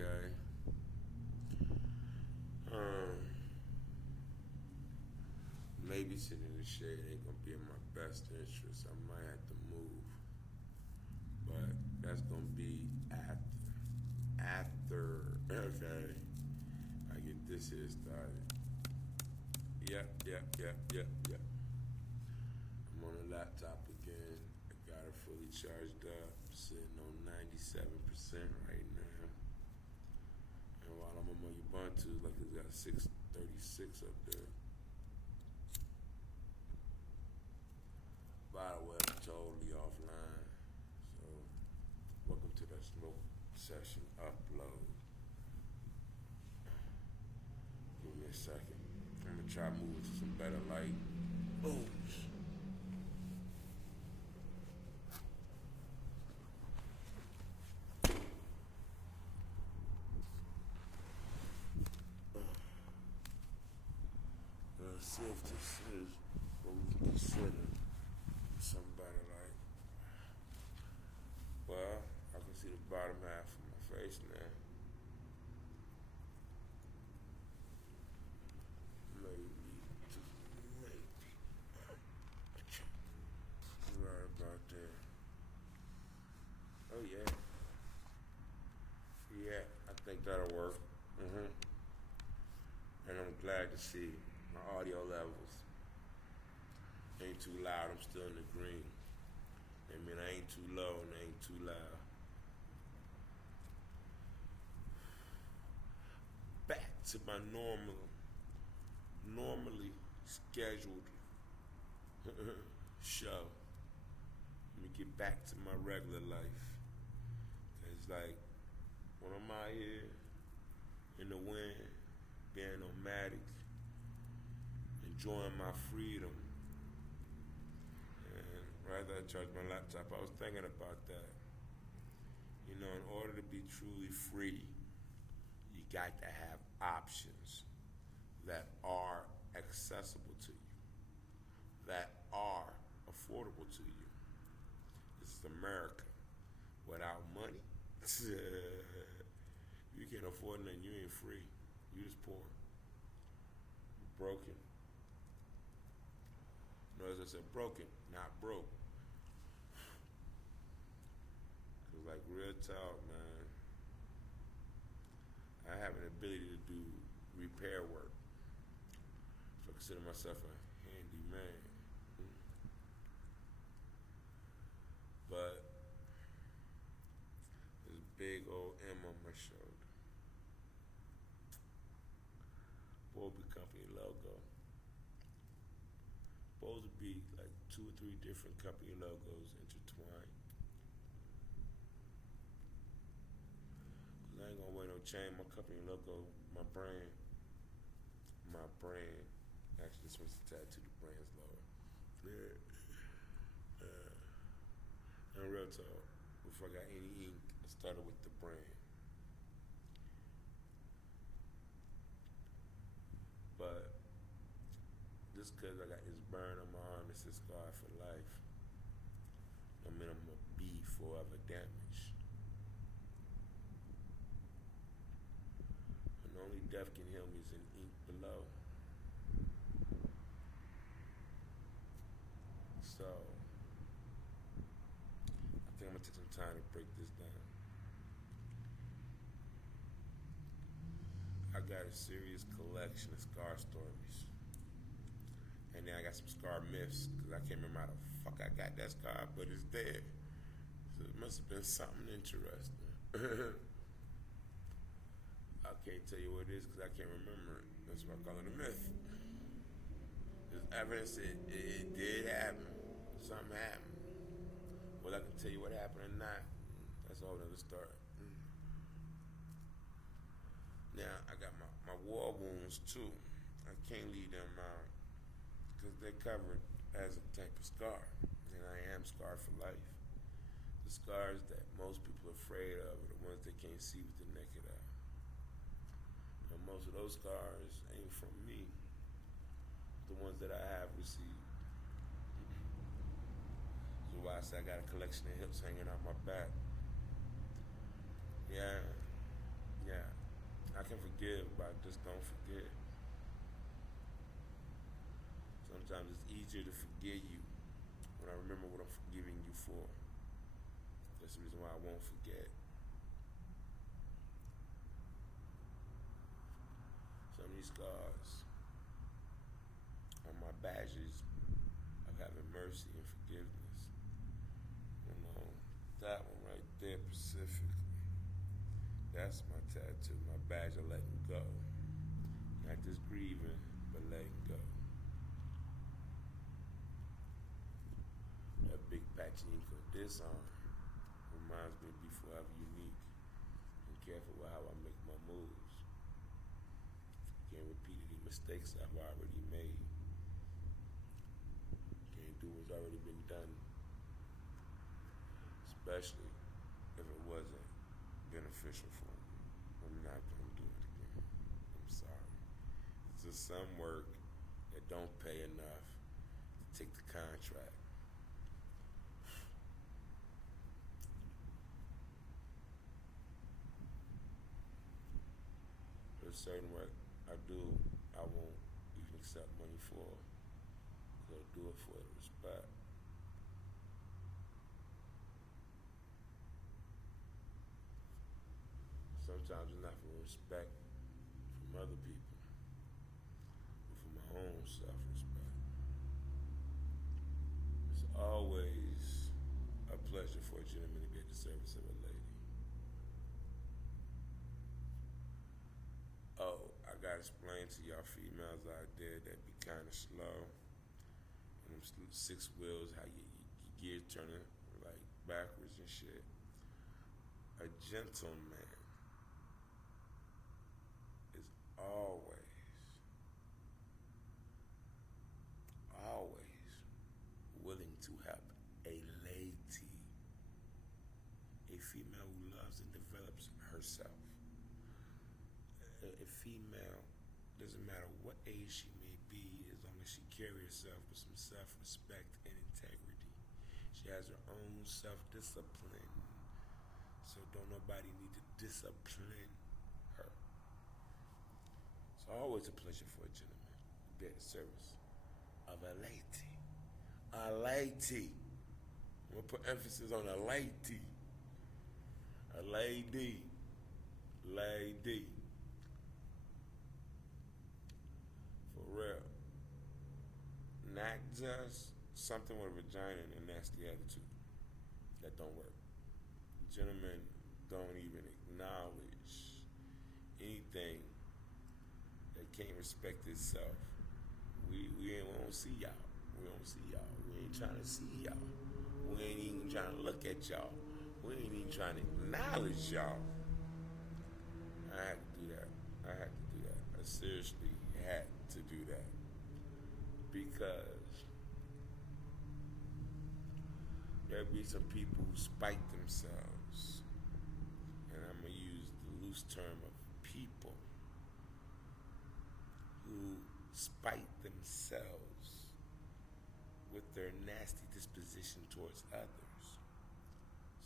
Okay. Um, Maybe sitting in the shade ain't gonna be in my best interest. I might have to move, but that's gonna be after. Okay. I get this here started. Yep. I'm on the laptop again. I got it fully charged up, sitting on 97% right now. And while I'm on my Ubuntu, like it's got 636 up there. By the way, I'm totally offline. So, welcome to the smoke session upload. Give me a second. I'm gonna try moving to some better light. Oh. Let's see if this is what we can consider some better light. Well, I can see the bottom half of my face now. Maybe. Right about there. Oh yeah. Yeah, I think that'll work. And I'm glad to see my audio levels ain't too loud. I'm still in the green. I mean, I ain't too low and I ain't too loud. Back to my normally scheduled show. Let me get back to my regular life. It's like when I'm out here in the wind, being nomadic, enjoying my freedom. And right after I charged my laptop, I was thinking about that. You know, in order to be truly free, you got to have options that are accessible to you, that are affordable to you. This is America. Without money, you can't afford nothing, you ain't free. You just poor. You're broken. Notice I said broken, not broke. Cause like real talk, man, I have an ability to do repair work. So I consider myself a handy man. But this big old M on my shoulder. Bobby Company logo. Supposed to be like 2 or 3 different company logos intertwined. Cause I ain't gonna wear no chain. My company logo, my brand. Actually, this one's tattooed to the brand's logo. And real talk, before I got any ink, I started with the brand. But just cause I got this burn on my arm that says scarred for life, I mean I'm gonna be forever damaged. And only death can heal me is in ink below. So I think I'm gonna take some time to break this down. I got a serious collection of scar stories. And then I got some scar myths, because I can't remember how the fuck I got that scar, but it's there. So it must have been something interesting. I can't tell you what it is, because I can't remember it. That's why I call it a myth. There's evidence it did happen. Something happened. Well, I can tell you what happened or not. That's a whole other story. Now, I got my war wounds, too. I can't leave them out, because they're covered as a type of scar. And I am scarred for life. The scars that most people are afraid of are the ones they can't see with the naked eye. And most of those scars ain't from me. The ones that I have received. So why I say I got a collection of hips hanging out my back. Yeah. forgive, but I just don't forget. Sometimes it's easier to forgive you when I remember what I'm forgiving you for. That's the reason why I won't forget. Some of these scars are my badges of having mercy and forgiveness. You know, that one right there specifically. That's my tattoo, my badge of letting go. Not just grieving, but letting go. That big patch of ink on this arm reminds me to be forever unique and careful with how I make my moves. Can't repeat any mistakes I've already made. Can't do what's already been done. Especially if it wasn't beneficial for me. I'm not gonna do it again. I'm sorry. It's just some work that don't pay enough to take the contract. There's certain work I do I won't even accept money for. I'll do it for the respect. Sometimes it's not for respect from other people, but for my own self-respect. It's always a pleasure for a gentleman to be at the service of a lady. Oh, I gotta explain to y'all females out there that be kind of slow, and them 6 wheels, how your gears turning like backwards and shit. A gentleman is always willing to help a lady, a female who loves and develops herself. A female, doesn't matter what age she may be, as long as she carries herself with some self-respect and integrity. She has her own self-discipline, so don't nobody need to discipline her. It's always a pleasure for a gentleman to be at the service of a lady. A lady. I'm gonna put emphasis on a lady. A lady. Lady. For real. Not just something with a vagina and a nasty attitude. That don't work. Gentlemen don't even acknowledge anything that can't respect itself. We don't see y'all. We don't see y'all. We ain't trying to see y'all. We ain't even trying to look at y'all. We ain't even trying to acknowledge y'all. I had to do that. I seriously had to do that. Because there'll be some people who spite themselves. And I'm going to use the loose term of people who spite themselves with their nasty disposition towards others.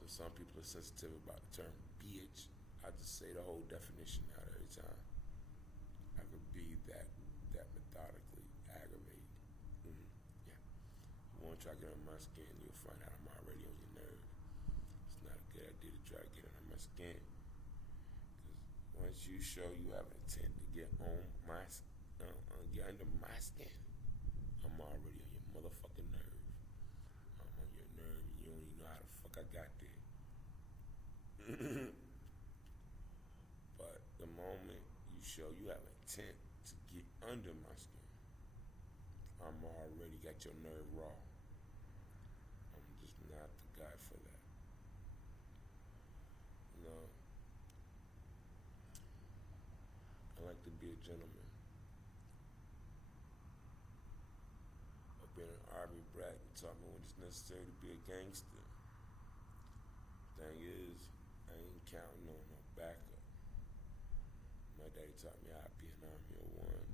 So some people are sensitive about the term bitch. I just say the whole definition out every time. I could be that methodically aggravated. Yeah. You want to try to get on my skin, you'll find out I'm already on your nerve. It's not a good idea to try to get on my skin. Because once you show you have an intent to get on my get under my skin, I'm already on your motherfucking nerve. I'm on your nerve and you don't even know how the fuck I got there. But the moment you show you have intent to get under my skin, I'm already got your nerve raw. I'm just not the guy for that. You know, I like to be a gentleman. I've been an Army brat and taught me when it's necessary to be a gangster. Thing is, I ain't counting on no backup. My daddy taught me how to be an Army of one.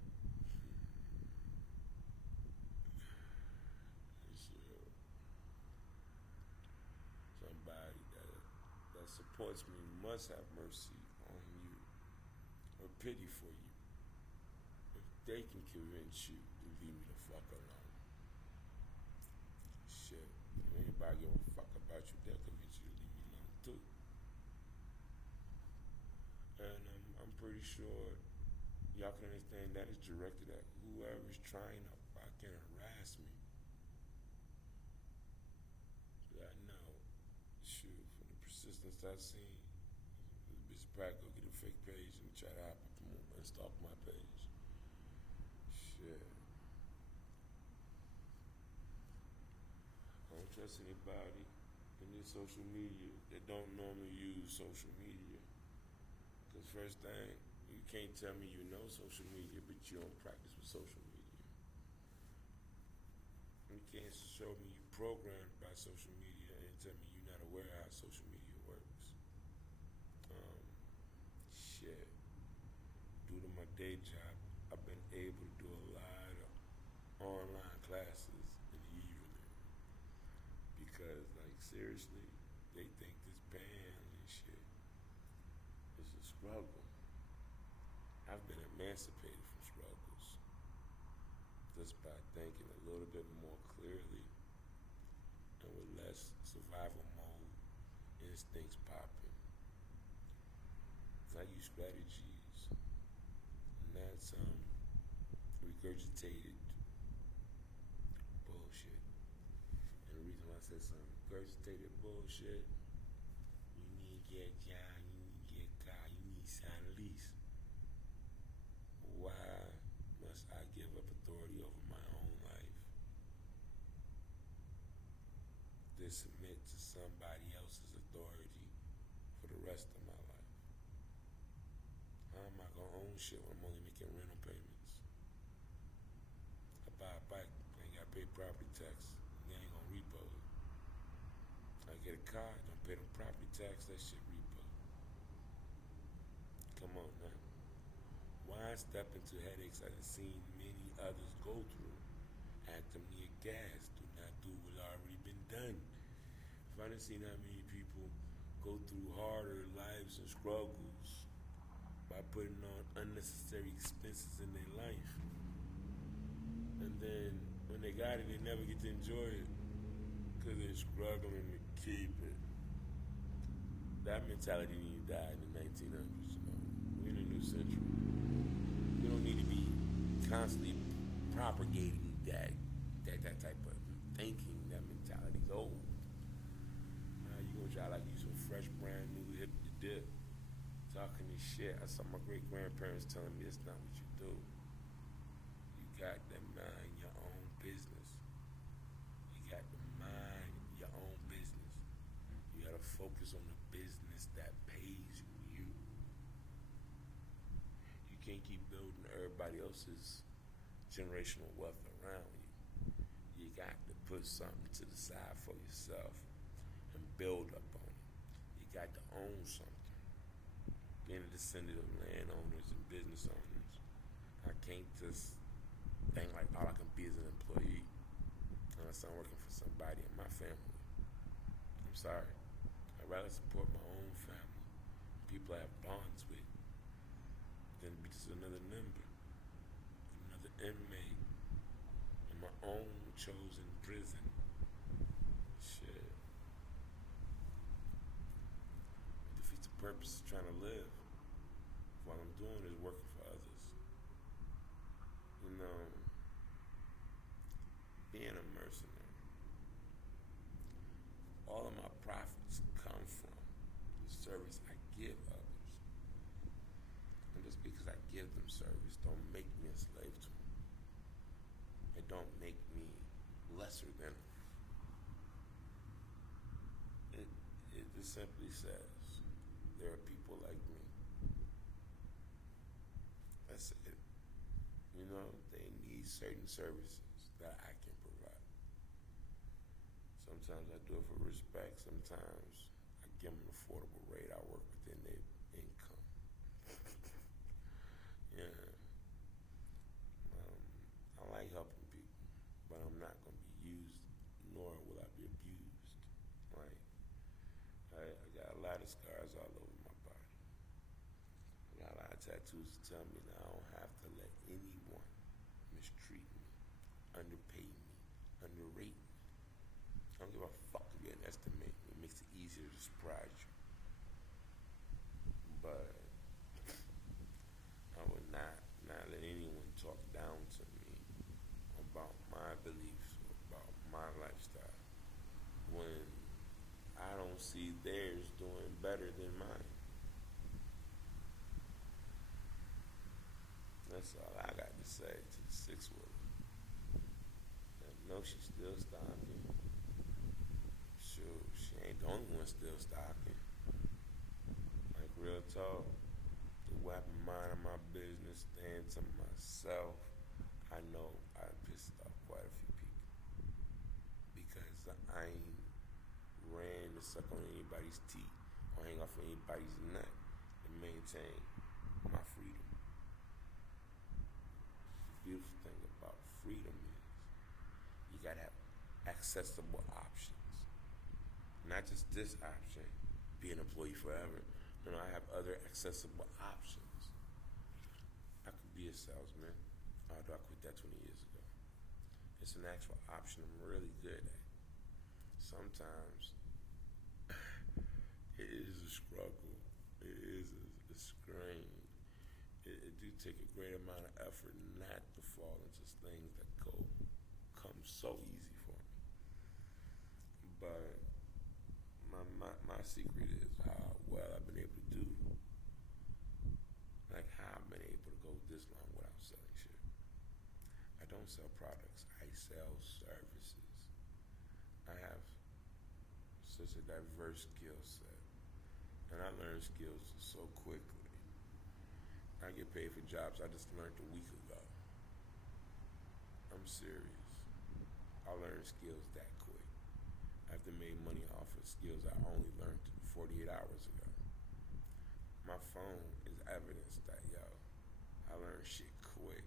Somebody that supports me must have mercy on you. or pity for you if they can convince you to leave me the fuck alone. Shit, if anybody give a fuck about you, they'll convince you to leave me alone too. And I'm pretty sure y'all can understand that is directed at whoever's trying to fucking harass me. But I know, shoot, from the persistence I've seen, this bitch probably go get a fake page and try to hop up and stalk my page. Shit. I don't trust anybody in this social media that don't normally use social media. Because first thing, you can't tell me you know social media, but you don't practice with social media. You can't show me you programmed by social media and tell me you're not aware of how social media works. Shit. Due to my day job, I've been able to do a lot of online classes in the evening. Because, like, seriously, they think this band and shit is a struggle. I've been emancipated from struggles just by thinking a little bit more clearly and with less survival mode instincts popping. I use strategies, and that's regurgitated bullshit. And the reason why I said some regurgitated bullshit, you need to get job, you need to get car, you need to sign a lease. Why must I give up authority over my own life to submit to somebody else's authority for the rest of my life? How am I gonna own shit when I'm only making rental payments? I buy a bike, I ain't gotta pay property tax, they ain't gonna repo it. I get a car, don't pay them property tax, that shit repo. Come on now. Why step into headaches I've seen many others go through? Act them near gas. Do not do what's already been done. If I done seen how many people go through harder lives and struggles by putting on unnecessary expenses in their life, and then when they got it, they never get to enjoy it because they're struggling to keep it. That mentality need to die in the 1900s. You know, we're in a new century. We don't need to be constantly propagating that type of thinking. That mentality's old. You gonna try like you some fresh, brand new, hip to dip, talking this shit. I saw my great grandparents telling me that's not what you do. You got to mind your own business. You got to mind your own business. You gotta focus on the business that pays you. You can't keep building everybody else's generational wealth around you. You got to put something to the side for yourself and build up on it. You got to own something. Being a descendant of landowners and business owners, I can't just think like all I can be is an employee unless I'm working for somebody in my family. I'm sorry. I'd rather support my own family, people I have bonds with, than be just another member, another inmate in my own chosen prison. Shit. It defeats the purpose of trying to live. What I'm doing is working for others. You know, being a mercenary, all of my profits come from the service I give others. And just because I give them service don't make me a slave to them. It don't make me lesser than them. It just simply says there are people like me. That's it. You know, they need certain services that I can provide. Sometimes I do it for respect. Sometimes I give them an affordable rate. I work within their income. Yeah. I like helping people, but I'm not going to be used, nor will I be abused. Like, I got a lot of scars all over my body. I got a lot of tattoos to tell me that I don't have to let anyone mistreat me, underpay me, underrate me. I don't give a fuck if you underestimate me. It makes it easier to surprise you. But I would not let anyone talk down to me about my beliefs, about my lifestyle, when I don't see theirs doing better than mine. That's all I got to say to the 6-wheeler. I know she's still stocking. Shoot, she ain't the only one still stocking. Like, real talk, the weapon mind of my business, staying to myself. I know I pissed off quite a few people because I ain't ran to suck on anybody's teeth or hang off anybody's neck to maintain my freedom. The beautiful thing about freedom is you gotta have accessible options. Not just this option, be an employee forever. No, I have other accessible options. I could be a salesman, although I quit that 20 years ago. It's an actual option I'm really good at. Sometimes it is a struggle. It is a strain. It do take a great amount of effort not to fall into things that come so easy for me. But my secret is how well I've been able to do. Like how I've been able to go this long without selling shit. I don't sell products. I sell services. I have such a diverse skill set. And I learn skills so quickly. I get paid for jobs I just learned a week ago. I'm serious. I learn skills that quick. After made money off of skills I only learned 48 hours ago. My phone is evidence that, I learned shit quick.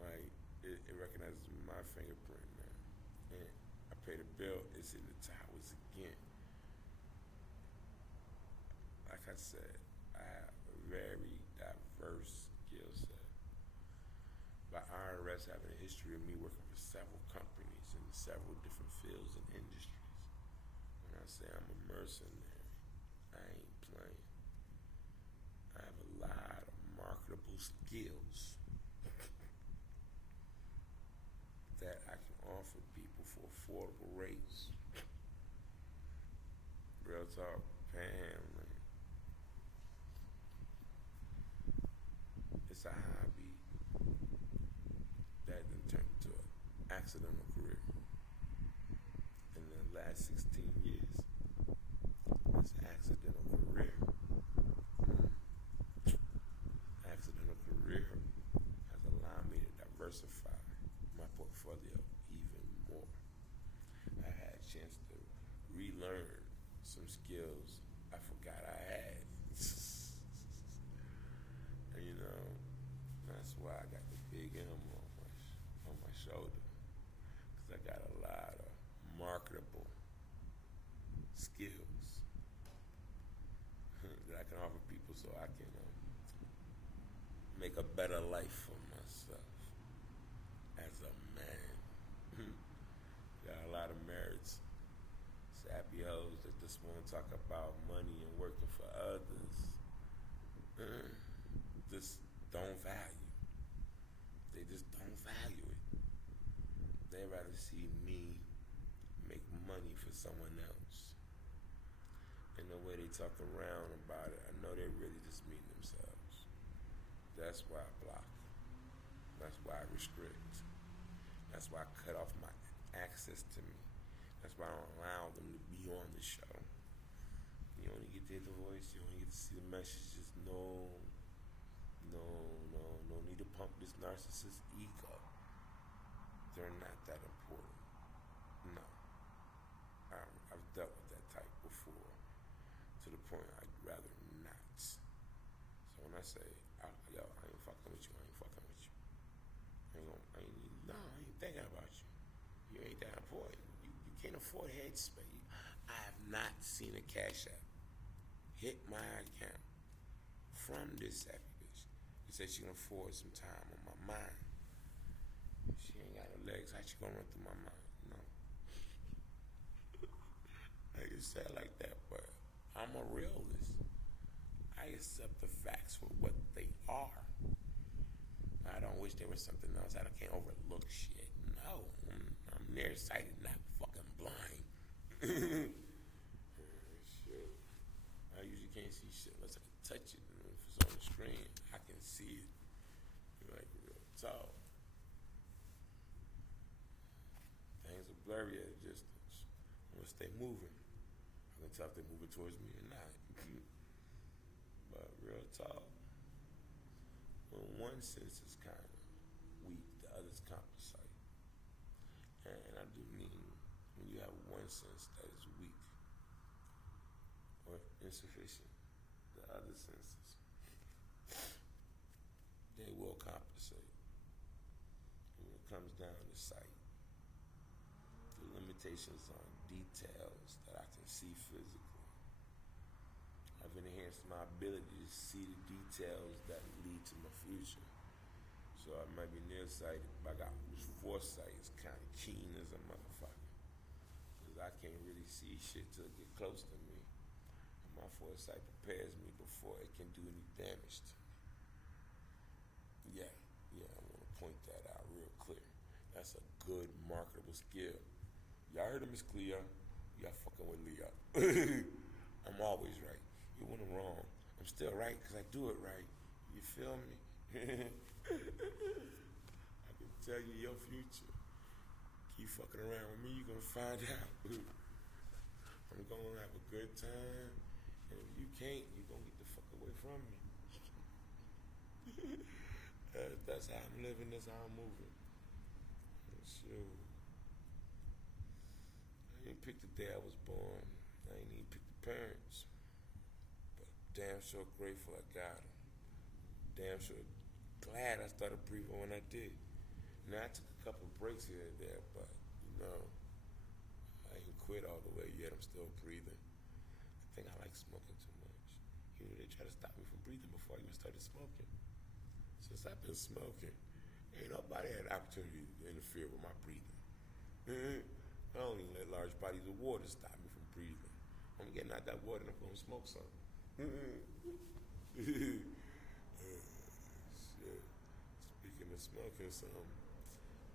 Like, it recognizes my fingerprint now. And I pay the bill, it's in the towers again. Like I said, I have a very diverse skill set. By IRS having a history of me working for several companies in several different fields and industries. When I say I'm a mercenary, I ain't playing. I have a lot of marketable skills that I can offer people for affordable rates. Real talk, panhandling. It's a hobby that then turned into an accidental career. In the last 16 years, this accidental career has allowed me to diversify my portfolio even more. I had a chance to relearn some skills I forgot I had. And that's why I got the big animal on my shoulder. Because I got a lot of marketable skills that I can offer people so I can make a better life for myself as a man. Got a lot of marrieds, sappy hoes that just want to talk about money and working for others. Just don't value. They just don't value it. They'd rather see me make money for someone else. And the way they talk around about it, I know they really just mean themselves. That's why I block. That's why I restrict. That's why I cut off my access to me. That's why I don't allow them to be on the show. You only get to hear the voice. You only get to see the messages. No need to pump this narcissist ego. They're not that important. No. I've dealt with that type before to the point I'd rather not. So when I say, I ain't fucking with you, I ain't I ain't thinking about you. You ain't that important. You can't afford headspace. I have not seen a Cash App hit my account from this happy bitch. She said she gonna afford some time on my mind. She ain't got no legs. How she gonna run through my mind? No. I can say it like that, but I'm a realist. I accept the facts for what they are. I don't wish there was something else. I can't overlook shit. No, I'm nearsighted, not fucking blind. Shit. I usually can't see shit unless I can touch it. If it's on the screen, I can see it. Like real tall. Things are blurry at a distance. Once they moving, I can tell if they're moving towards me or not. But real talk, when one sense is kind of weak, the others compensate. And I do mean when you have one sense that is weak or insufficient, the other senses, they will compensate. When it comes down to sight, the limitations on details that I can see physically. I've enhanced my ability to see the details that lead to my future. So I might be nearsighted, but I got foresight is kind of keen as a motherfucker. Because I can't really see shit till it get close to me. And my foresight prepares me before it can do any damage to me. Yeah, I want to point that out real clear. That's a good marketable skill. Y'all heard of Miss Cleo? Y'all fucking with Leo. I'm always right. Even when I'm wrong, I'm still right because I do it right. You feel me? I can tell you your future. Keep fucking around with me, you're going to find out. I'm going to have a good time. And if you can't, you're going to get the fuck away from me. That's how I'm living, that's how I'm moving. Shoot. I didn't pick the day I was born. I ain't even pick the parents. But damn sure grateful I got them. Damn sure glad I started breathing when I did. Now I took a couple breaks here and there, but I ain't quit all the way yet. I'm still breathing. I think I like smoking too much. You know, they try to stop me from breathing before I even started smoking. Since I've been smoking, ain't nobody had an opportunity to interfere with my breathing. I don't even let large bodies of water stop me from breathing. I'm getting out that water and I'm going to smoke something. Shit. Speaking of smoking something,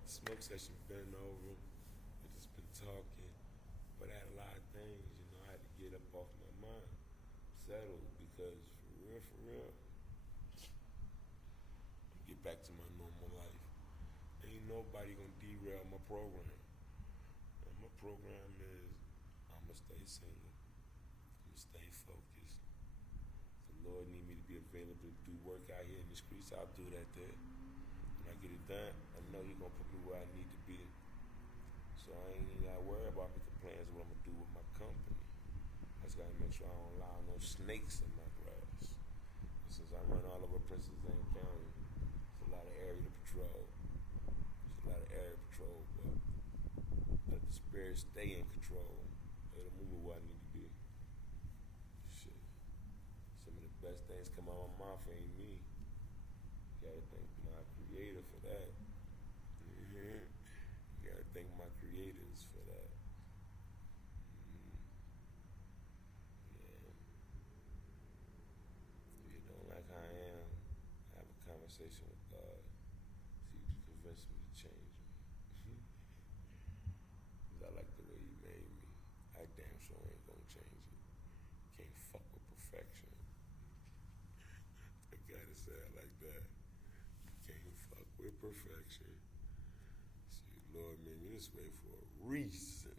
smoke session been over. I just been talking, but I had a lot of things, I had to get up off my mind, settled, because for real, get back to my normal life. Ain't nobody gonna derail my program. And my program is I'ma stay single. I'ma stay focused. If the Lord need me to be available to do work out here in the streets, I'll do that there. When I get it done, I know He gonna put me where I need to be. So I ain't even gotta worry about making plans of what I'm gonna do with my company. I just gotta make sure I don't allow no snakes in my grass. And since I run all over Princess Anne County, it's a lot of area to patrol. But let the spirit stay in control. Let it move where I need to be. Shit. Some of the best things come out of my mouth ain't me. You gotta thank my creator for that. You gotta thank my creators for that. Yeah. If you don't like how I am, have a conversation with God. See if you can convince me to change me. Because I like the way you made me. I damn sure ain't gonna change it. Can't fuck with perfection. I gotta say it like that. Can't fuck with perfection. See, Lord made me this way for a reason.